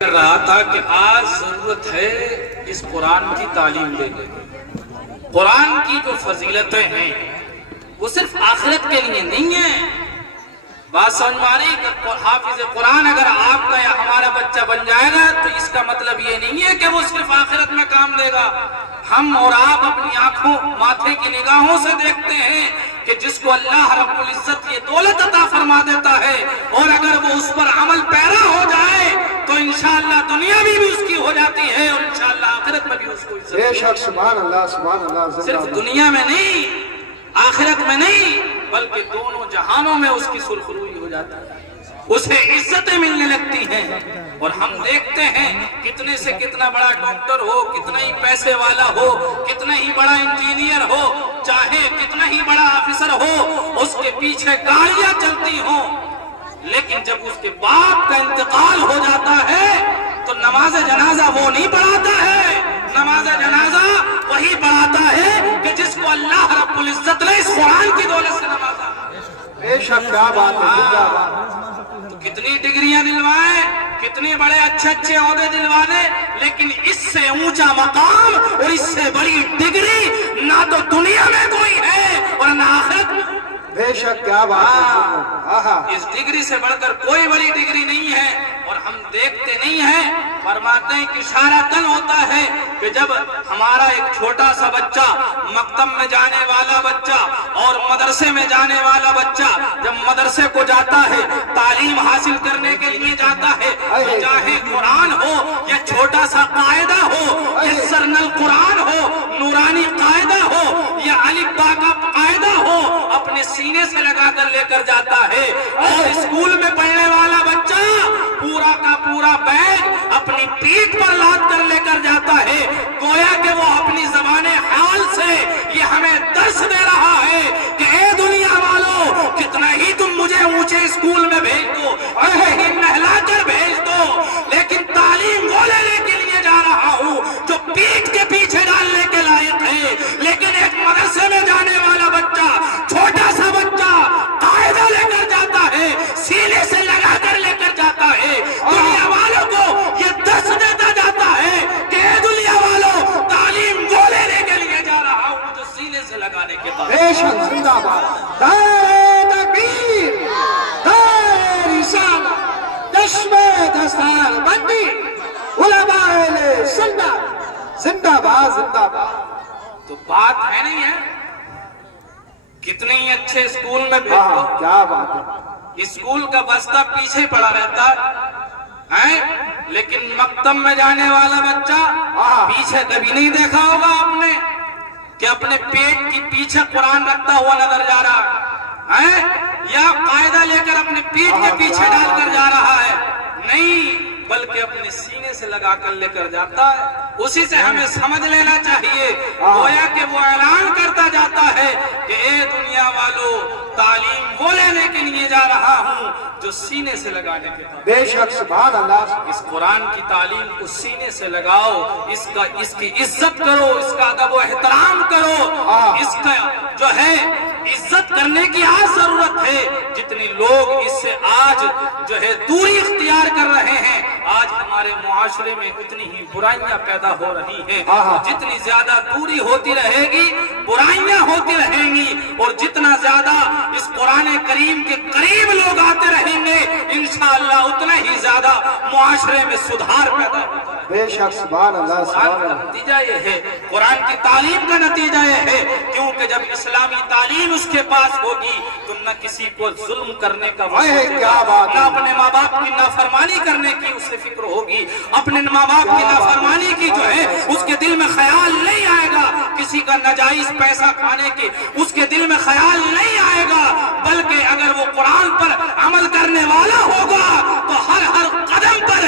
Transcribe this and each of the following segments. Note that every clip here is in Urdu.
کر رہا تھا کہ آج ضرورت ہے اس قرآن کی تعلیم دینے کی۔ قرآن کی جو فضیلتیں ہیں وہ صرف آخرت کے لیے نہیں ہیں۔ بات سمجھ میں آ رہی کہ حافظ قرآن اگر آپ کا یا ہمارا بچہ بن جائے گا تو اس کا مطلب یہ نہیں ہے کہ وہ صرف آخرت میں کام دے گا۔ ہم اور آپ اپنی آنکھوں ماتھے کی نگاہوں سے دیکھتے ہیں کہ جس کو اللہ رب العزت یہ دولت عطا فرما دیتا ہے اور اگر وہ اس پر عمل پیرا ہو جائے تو انشاءاللہ دنیا میں بھی اس کی ہو جاتی ہے اور انشاءاللہ آخرت میں بھی اس کو عزت بے شک سبحان اللہ سبحان اللہ۔ صرف دنیا میں نہیں، آخرت میں نہیں، بلکہ دونوں جہانوں میں اس کی سرخروئی ہو جاتی ہے، اسے عزتیں ملنے لگتی ہیں۔ اور ہم دیکھتے ہیں کتنے سے کتنا بڑا ڈاکٹر ہو، کتنا ہی پیسے والا ہو، کتنا ہی بڑا انجینئر ہو، چاہے کتنا ہی بڑا آفیسر ہو، اس کے پیچھے گاڑیاں چلتی ہوں، لیکن جب اس کے باپ کا انتقال ہو جاتا ہے تو نماز جنازہ وہ نہیں پڑھاتا ہے، نماز جنازہ وہی پڑھاتا ہے کہ جس کو اللہ رب العزت نے اس قرآن کی دولت سے نوازا۔ بے شک کیا بات ہے۔ تو کتنی ڈگریاں دلوائے، کتنے بڑے اچھے اچھے عہدے دلوانے، لیکن اس سے اونچا مقام اور اس سے بڑی ڈگری نہ تو دنیا میں کوئی ہے اور نہ آخرت میں۔ بے شک کیا بات ہے۔ اس ڈگری سے بڑھ کر کوئی بڑی ڈگری نہیں ہے اور ہم دیکھتے نہیں ہیں۔ فرماتے ہیں کہ اشارتاً ہوتا ہے کہ جب ہمارا ایک چھوٹا سا بچہ، مکتب میں جانے والا بچہ اور مدرسے میں جانے والا بچہ جب مدرسے کو جاتا ہے، تعلیم حاصل کرنے کے لیے جاتا ہے، چاہے قرآن ہو یا چھوٹا سا قاعدہ ہو یا سرنل قرآن ہو، نورانی قاعدہ ہو یا الف با کا قاعدہ ہو، اپنے سینے سے لگا کر لے کر جاتا ہے۔ اور اسکول میں پڑھنے والا بچہ پورا کا پورا بیگ اپنی پیٹھ پر لاد کر لے کر جاتا ہے، گویا کہ وہ اپنی زبان حال سے یہ ہمیں درس دے رہا ہے کہ اے دنیا والو، کتنا ہی تم مجھے اونچے اسکول میں بھیج دو، ہی نہلا کر بھیج دو، لیکن تعلیم وہ لینے کے لیے جا رہا ہوں جو پیٹھ کے پیچھے ڈالنے کے لائق ہے۔ لیکن ایک مدرسے میں جانے والا بچہ، چھوٹا سا بچہ قاعدہ لے کر جاتا ہے، سینے سے لگا کر لے کر جاتا ہے، دنیا والوں کو یہ درس دیتا جاتا ہے کہ اے دنیا والوں، تعلیم وہ لینے کے لیے جا رہا ہوں جو سینے سے لگانے کے بعد۔ بے شک زندہ باد۔ دائرہ تکبیر، دائرہ رسالہ، چشمے دستار بندی، علماء اہل سنت، زندہ باد زندہ باد۔ تو بات ہے نہیں ہے، کتنے ہی اچھے اسکول میں بھیجو، کیا بات ہے۔ اسکول کا بستہ پیچھے پڑا رہتا ہے، لیکن مکتب میں جانے والا بچہ پیچھے کبھی نہیں دیکھا ہوگا آپ نے کہ اپنے پیٹ کی پیچھے قرآن رکھتا ہوا نظر جا رہا ہے یا قاعدہ لے کر اپنے پیٹ کے پیچھے ڈال کر جا رہا ہے، نہیں، بلکہ اپنے سینے سے لگا کر لے کر جاتا ہے۔ اسی سے ہمیں سمجھ لینا چاہیے، گویا کہ وہ اعلان کرتا جاتا ہے کہ اے دنیا والو، تعلیم وہ لینے کے لیے جا رہا ہوں جو سینے سے لگانے کے بعد۔ بے شک سبحان اللہ۔ اس قرآن کی تعلیم کو سینے سے لگاؤ، اس کی عزت کرو، اس کا ادب و احترام کرو، اس کا جو ہے عزت کرنے کی آج ضرورت ہے۔ جتنے لوگ اس سے آج جو ہے دوری اختیار کر رہے ہیں، آج ہمارے معاشرے میں اتنی ہی برائیاں پیدا ہو رہی ہیں، جتنی زیادہ دوری ہوتی رہے گی برائیاں ہوتی رہیں گی، اور جتنا زیادہ اس قرآن کریم کے قریب لوگ آتے رہیں گے انشاءاللہ اتنا ہی زیادہ معاشرے میں سدھار پیدا ہوگا۔ بے شک سبحان اللہ سبحان قرآن کا اللہ۔ نتیجہ یہ ہے، قرآن کی تعلیم کا نتیجہ یہ ہے، کیونکہ جب اسلامی تعلیم اس کے پاس ہوگی تو نہ کسی کو ظلم کرنے کا وہ سوچے گا، نہ اپنے ماں باپ کی نافرمانی کرنے کی اسے فکر ہوگی، اپنے ماں باپ کی نافرمانی کی جو ہے اس کے دل میں خیال نہیں آئے گا، کسی کا ناجائز پیسہ کھانے کی اس کے دل میں خیال نہیں آئے گا، بلکہ اگر وہ قرآن پر عمل کرنے والا ہوگا تو ہر قدم پر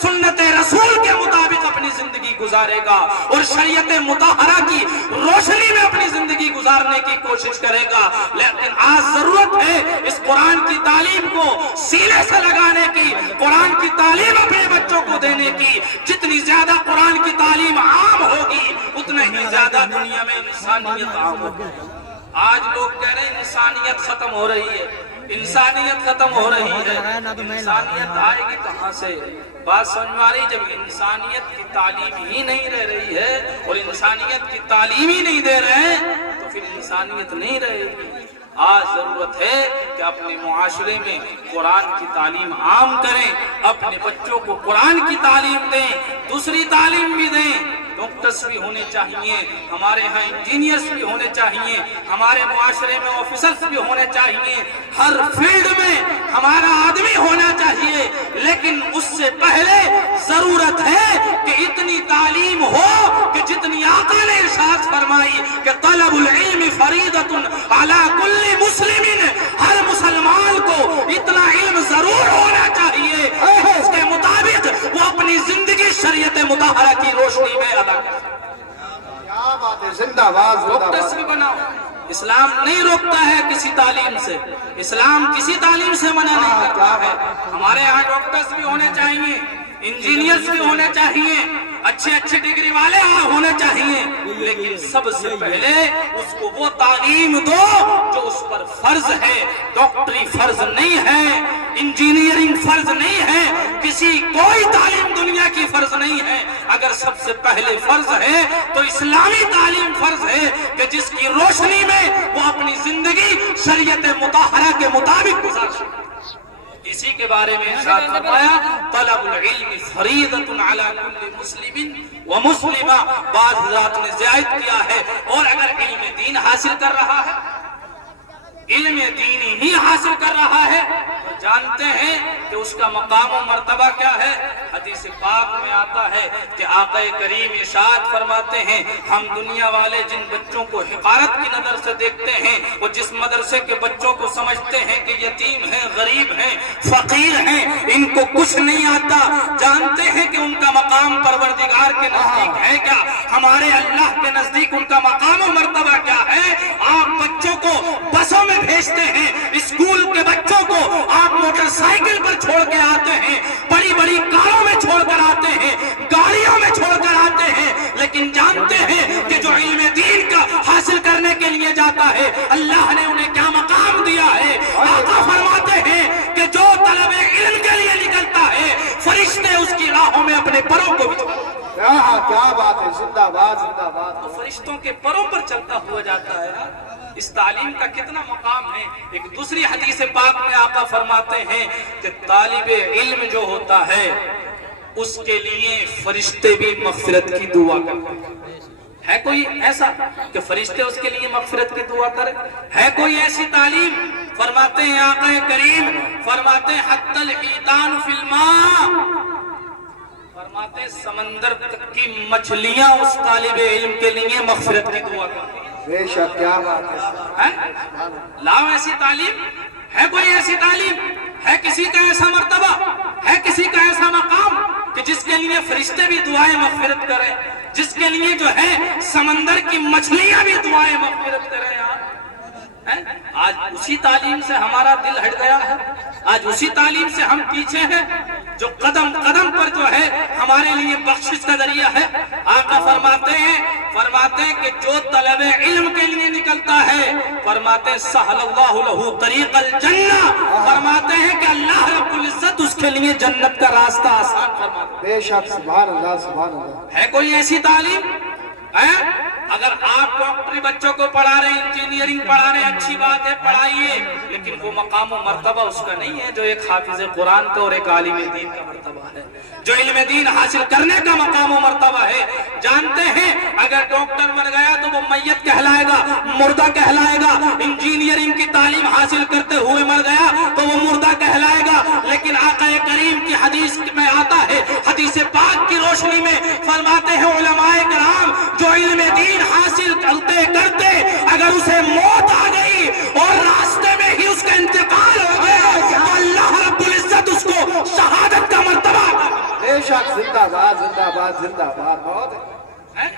سنت رسول کے مطابق اپنی زندگی گزارے گا اور شریعت مطہرہ کی روشنی میں اپنی زندگی گزارنے کی کوشش کرے گا۔ لیکن آج ضرورت ہے اس قرآن کی تعلیم کو سینے سے لگانے کی، قرآن کی تعلیم اپنے بچوں کو دینے کی۔ جتنی زیادہ قرآن کی تعلیم عام ہوگی اتنا ہی زیادہ دنیا میں انسانیت عام ہوگی۔ آج لوگ کہہ رہے ہیں انسانیت ختم ہو رہی ہے، انسانیت ختم ہو رہی ہے. انسانیت آئے گی کہاں سے؟ بات سمجھ میں آ رہی؟ جب انسانیت کی تعلیم ہی نہیں رہ رہی ہے اور انسانیت کی تعلیم ہی نہیں دے رہے ہیں تو پھر انسانیت نہیں رہے گی. آج ضرورت ہے کہ اپنے معاشرے میں قرآن کی تعلیم عام کریں، اپنے بچوں کو قرآن کی تعلیم دیں، دوسری تعلیم بھی دیں. ڈاکٹرز بھی ہونے چاہیے ہمارے ہاں، انجینئرز بھی ہونے چاہیے ہمارے معاشرے میں، آفیسرز بھی ہونے چاہیے، ہر فیلڈ میں ہمارا آدمی ہونا چاہیے. لیکن اس سے پہلے ضرورت ہے کہ اتنی تعلیم ہو کہ جتنی آقا نے ارشاد فرمائی کہ طلب العلم فریضۃ علی کل مسلم، ہر مسلمان کو اتنا علم ضرور ہونا چاہیے اس کے مطابق وہ اپنی زندگی شریعت مطہرہ کی روشنی میں ادا کرے. کیا بات ہے، زندہ باد زندہ ڈاکٹرز بھی باد. بناؤ. اسلام نہیں روکتا ہے کسی تعلیم سے، اسلام کسی تعلیم سے منع نہیں کرتا ہے. ہمارے یہاں ڈاکٹرز بھی ہونے چاہیے، انجینئرز بھی ہونے چاہیے، اچھے اچھے ڈگری والے ہونے چاہیے. لیکن سب سے پہلے اس کو وہ تعلیم دو جو اس پر فرض ہے. ڈاکٹری فرض نہیں ہے، انجینئرنگ فرض نہیں ہے، کسی کوئی تعلیم دنیا کی فرض نہیں ہے. اگر سب سے پہلے فرض ہے تو اسلامی تعلیم فرض ہے کہ جس کی روشنی میں وہ اپنی زندگی شریعت مطہرہ کے مطابق گزار سکے. اسی کے بارے میں ارشاد فرمایا طلب العلم فریضۃ علی کل مسلم و مسلمہ. بعض حضرات نے زائد کیا ہے، اور اگر علم دین حاصل کر رہا ہے، علم دینی ہی حاصل کر رہا ہے تو جانتے ہیں کہ اس کا مقام و مرتبہ کیا ہے. حدیث پاک میں آتا ہے کہ آقا کریم ارشاد فرماتے ہیں ہم دنیا والے جن بچوں کو حقارت کی نظر سے دیکھتے ہیں، وہ جس مدرسے کے بچوں کو سمجھتے ہیں کہ یتیم ہیں، غریب ہیں، فقیر ہیں، ان کو کچھ نہیں آتا، جانتے ہیں کہ ان کا مقام پروردگار کے نزدیک ہے کیا، ہمارے اللہ کے نزدیک ان کا مقام و مرتبہ کیا ہے. آپ بچوں کو بسوں میں بھیجتے ہیں، اسکول کے بچوں کو آپ موٹر سائیکل پر چھوڑ کے آتے ہیں، بڑی بڑی کاروں میں چھوڑ کر آتے ہیں، گاڑیوں میں چھوڑ کر آتے ہیں. لیکن جانتے ہیں کہ جو علم دین کا حاصل کرنے کے لیے جاتا ہے اللہ نے انہیں کیا مقام دیا ہے. آقا فرماتے ہیں کہ جو طلب علم کے لیے نکلتا ہے فرشتے اس کی راہوں میں اپنے پروں کو بھی کیا بات ہے، زندہ باد زندہ باد. فرشتوں کے پروں پر چلتا ہوا جاتا ہے. اس تعلیم کا کتنا مقام ہے. ایک دوسری حدیث پاک میں آقا فرماتے ہیں کہ طالب علم جو ہوتا ہے اس کے لیے فرشتے بھی مغفرت کی دعا کرتے ہیں. ہے کوئی ایسا کہ فرشتے اس کے لیے مغفرت کی دعا کرے؟ ہے کوئی ایسی تعلیم؟ فرماتے ہیں آقا کریم، فرماتے ہیں حتی الحیتان فی الماء، فرماتے ہیں سمندر تک کی مچھلیاں اس طالب علم کے لیے مغفرت کی دعا کرتی ہیں. بے شک، کیا بات ہے. لاؤ ایسی تعلیم. ہے کوئی ایسی تعلیم؟ ہے کسی کا ایسا مرتبہ؟ ہے کسی کا ایسا مقام کہ جس کے لیے فرشتے بھی دعائیں مغفرت کریں، جس کے لیے جو ہے سمندر کی مچھلیاں بھی دعائیں مغفرت کریں؟ آج اسی تعلیم سے ہمارا دل ہٹ گیا ہے، آج اسی تعلیم سے ہم پیچھے ہیں جو قدم قدم پر جو ہے ہمارے لیے بخشش کا ذریعہ ہے. آقا فرماتے ہیں کہ جو طلب علم کے لیے نکلتا ہے فرماتے ہیں سہل اللہ لہ طریق الجنہ، فرماتے ہیں کہ اللہ رب العزت اس کے لیے جنت کا راستہ آسان فرماتے ہیں. بے شک، سبحان اللہ سبحان اللہ. ہے کوئی ایسی تعلیم؟ اگر آپ ڈاکٹری بچوں کو پڑھا رہے ہیں، انجینئرنگ پڑھا رہے ہیں، اچھی بات ہے، پڑھائیے، لیکن وہ مقام و مرتبہ اس کا نہیں ہے جو ایک حافظ قرآن کا اور ایک عالم دین کا مرتبہ ہے، جو علم دین حاصل کرنے کا مقام و مرتبہ ہے. جانتے ہیں اگر ڈاکٹر مر گیا تو وہ میت کہلائے گا، مردہ کہلائے گا. انجینئرنگ کی تعلیم حاصل کرتے ہوئے مر گیا تو وہ مردہ کہلائے گا. لیکن آقا کریم کی حدیث میں آتا ہے، حدیث پاک کی روشنی میں فرماتے ہیں علماء کرام جو علم دین حاصل کرتے کرتے اگر اسے موت آ گئی اور راستے میں ہی اس کا انتقال ہو گیا تو اللہ رب العزت اس کو شہادت کا مرتبہ. بے شک، زندہ باد زندہ باد زندہ باد. بہت ہے.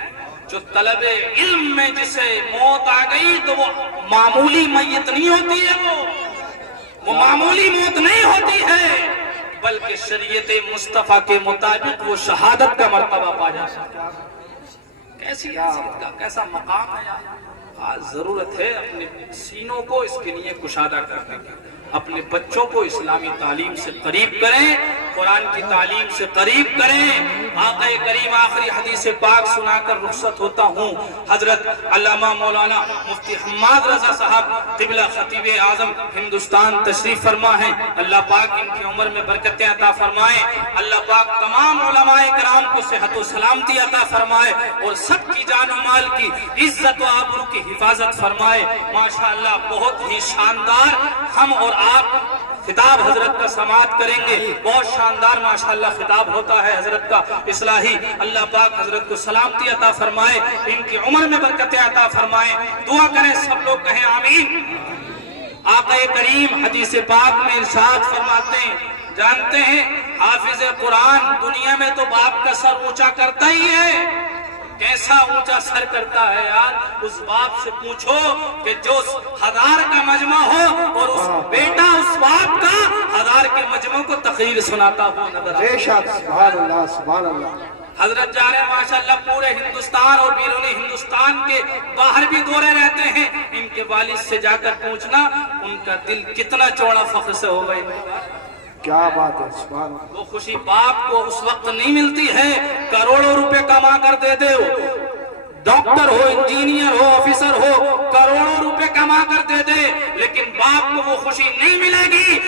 جو طلب علم میں جسے موت آ گئی تو وہ معمولی میت نہیں ہوتی ہے، وہ معمولی موت نہیں ہوتی ہے بلکہ شریعت مصطفیٰ کے مطابق وہ شہادت کا مرتبہ پا جاتا ہے. کیسی حیثیت کا، کیسا مقام ہے. آج ضرورت ہے اپنے سینوں کو اس کے لیے کشادہ کرنے کی. اپنے بچوں کو اسلامی تعلیم سے قریب کریں، قرآن کی تعلیم سے قریب کریں۔ آقا کریم آخری حدیث پاک سنا کر رخصت ہوتا ہوں۔ حضرت علامہ مولانا مفتی حماد رضا صاحب قبلہ خطیب اعظم ہندوستان تشریف فرما ہے، اللہ پاک ان کی عمر میں برکتیں عطا فرمائے، اللہ پاک تمام علماء کرام کو صحت و سلامتی عطا فرمائے اور سب کی جان و مال کی عزت و آبرو کی حفاظت فرمائے۔ ماشاءاللہ بہت ہی شاندار ہم اور آپ خطاب حضرت کا سماعت کریں گے، بہت شاندار ماشاءاللہ خطاب ہوتا ہے حضرت کا اصلاحی، اللہ پاک حضرت کو سلامتی عطا فرمائے، ان کی عمر میں برکتیں عطا فرمائے، دعا کریں سب لوگ کہیں آمین۔ آقا کریم حدیث پاک میں ارشاد فرماتے ہیں، جانتے ہیں حافظ قرآن دنیا میں تو باپ کا سر اونچا کرتا ہی ہے، کیسا اونچا سر کرتا ہے یار، اس باپ سے پوچھو کہ جو 1000 کا مجمع ہو اور اس بیٹا اس باپ کا 1000 کے مجمع کو تقریر سناتا ہو نظر بے شک، سبحان اللہ سبحان اللہ۔ حضرت جا رہے ہیں ماشاءاللہ پورے ہندوستان اور بیرون ہندوستان کے باہر بھی دورے رہتے ہیں، ان کے والد سے جا کر پوچھنا ان کا دل کتنا چوڑا فخر سے ہو گئے، کیا بات ہے، سبحان اللہ۔ وہ خوشی باپ کو اس وقت نہیں ملتی ہے، کروڑوں روپے کما کر دے دے، ڈاکٹر ہو، انجینئر ہو، آفیسر ہو، کروڑوں روپے کما کر دے دے، لیکن باپ کو وہ خوشی نہیں ملے گی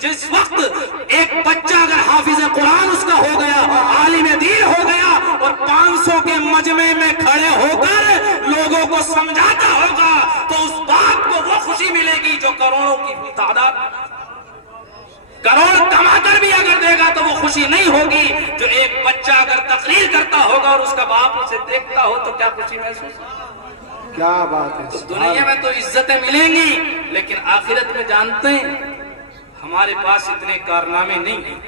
جس وقت ایک بچہ اگر حافظ قرآن اس کا ہو گیا، عالم دین ہو گیا اور 500 کے مجمع میں کھڑے ہو کر لوگوں کو سمجھاتا ہوگا، تو اس باپ کو وہ خوشی ملے گی جو کروڑوں کی تعداد، کروڑ کما کر بھی اگر دے گا تو وہ خوشی نہیں ہوگی جو ایک بچہ اگر تقریر کرتا ہوگا اور اس کا باپ اسے دیکھتا ہو تو کیا خوشی محسوس ہوگی۔ کیا بات ہے، دنیا میں تو عزتیں ملیں گی لیکن آخرت میں جانتے ہیں ہمارے پاس اتنے کارنامے نہیں ہیں،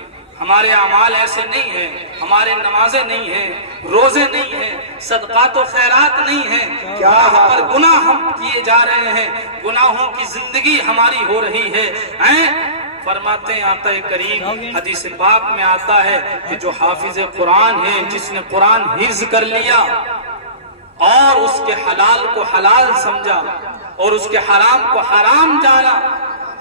ہمارے اعمال ایسے نہیں ہیں، ہمارے نمازیں نہیں ہیں، روزے نہیں ہیں، صدقات و خیرات نہیں ہیں، گناہ پر گناہ ہم کیے جا رہے ہیں، گناہوں کی زندگی ہماری ہو رہی ہے۔ فرماتے ہیں آقا کریم حدیث پاک میں آتا ہے کہ جو حافظ قرآن ہے، جس نے قرآن حفظ کر لیا اور اس کے حلال کو حلال سمجھا اور اس کے حرام کو حرام جانا،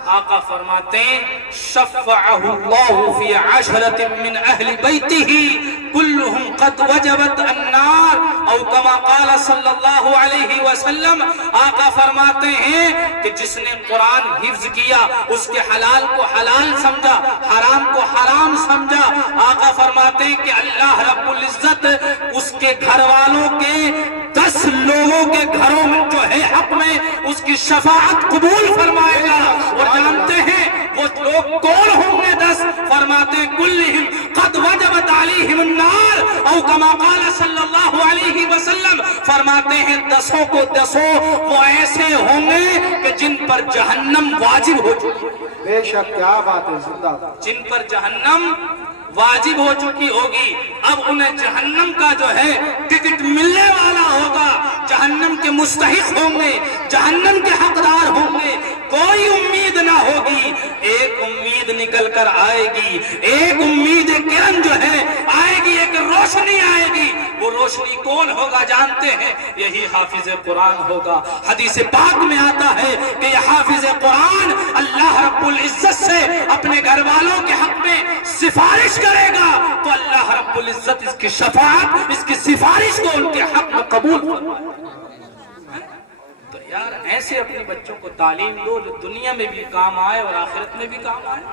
آقا فرماتے ہیں شفعہ اللہ فی 10 من اہل بیتہ کلہم قد وجبت النار، او کما قال صلی اللہ علیہ وسلم، آقا فرماتے ہیں کہ جس نے قرآن حفظ کیا، اس کے حلال کو حلال سمجھا، حرام کو حرام سمجھا، آقا فرماتے ہیں کہ اللہ رب العزت اس کے گھر والوں کے 10 لوگوں کے گھروں میں جو ہے حق میں اس کی شفاعت قبول فرمائے گا۔ اور جانتے ہیں وہ لوگ کون ہوں گے 10؟ فرماتے ہیں کلہم قد وجبت علیہم النار، او کما قال صلی اللہ علیہ وسلم، فرماتے ہیں 10 کو 10 وہ ایسے ہوں گے کہ جن پر جہنم واجب ہو چکی، بے شک، کیا بات ہے، زندہ باد، جن پر جہنم واجب ہو چکی ہوگی، اب انہیں جہنم کا جو ہے ٹکٹ ملنے والا ہوگا، جہنم کے مستحق ہوں گے، جہنم کے حقدار ہوں گے، کوئی امید نہ ہوگی، ایک امید نکل کر آئے گی، ایک امید کرن جو ہے آئے گی، ایک روشنی آئے گی، وہ روشنی کون ہوگا جانتے ہیں؟ یہی حافظ قرآن ہوگا۔ حدیث پاک میں آتا ہے کہ یہ حافظ قرآن اللہ رب العزت سے اپنے گھر والوں کے حق میں سفارش کرے گا تو اللہ رب العزت اس کی شفاعت، اس کی سفارش کو ان کے حق میں قبول فرمائے۔ تو یار ایسے اپنے بچوں کو تعلیم دو جو دنیا میں بھی کام آئے اور آخرت میں بھی کام آئے۔